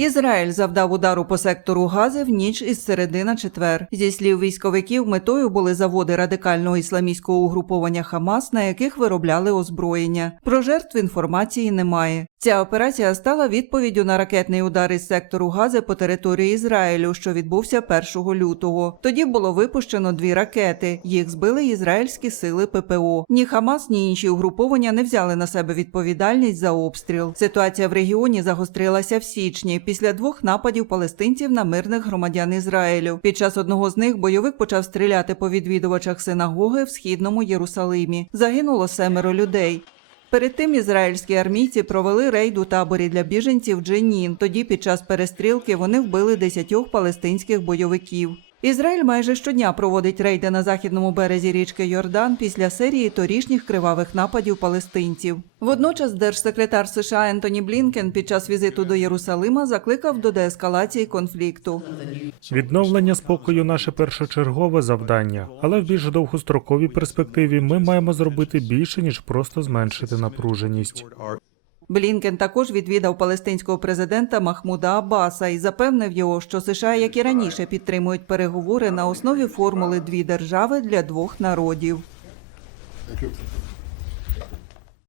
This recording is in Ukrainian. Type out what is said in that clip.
Ізраїль завдав удару по сектору Гази в ніч із середи на четвер. Зі слів військовиків, метою були заводи радикального ісламістського угруповання Хамас, на яких виробляли озброєння. Про жертв інформації немає. Ця операція стала відповіддю на ракетний удар із сектору Гази по території Ізраїлю, що відбувся 1 лютого. Тоді було випущено дві ракети. Їх збили ізраїльські сили ППО. Ні Хамас, ні інші угруповання не взяли на себе відповідальність за обстріл. Ситуація в регіоні загострилася в січні після двох нападів палестинців на мирних громадян Ізраїлю. Під час одного з них бойовик почав стріляти по відвідувачах синагоги в східному Єрусалимі. Загинуло семеро людей. Перед тим ізраїльські армійці провели рейд у таборі для біженців Дженін. Тоді, під час перестрілки, вони вбили десятьох палестинських бойовиків. Ізраїль майже щодня проводить рейди на західному березі річки Йордан після серії торішніх кривавих нападів палестинців. Водночас держсекретар США Ентоні Блінкен під час візиту до Єрусалима закликав до деескалації конфлікту. Відновлення спокою наше першочергове завдання, але в більш довгостроковій перспективі ми маємо зробити більше ніж просто зменшити напруженість. Блінкен також відвідав палестинського президента Махмуда Аббаса і запевнив його, що США, як і раніше, підтримують переговори на основі формули дві держави для двох народів.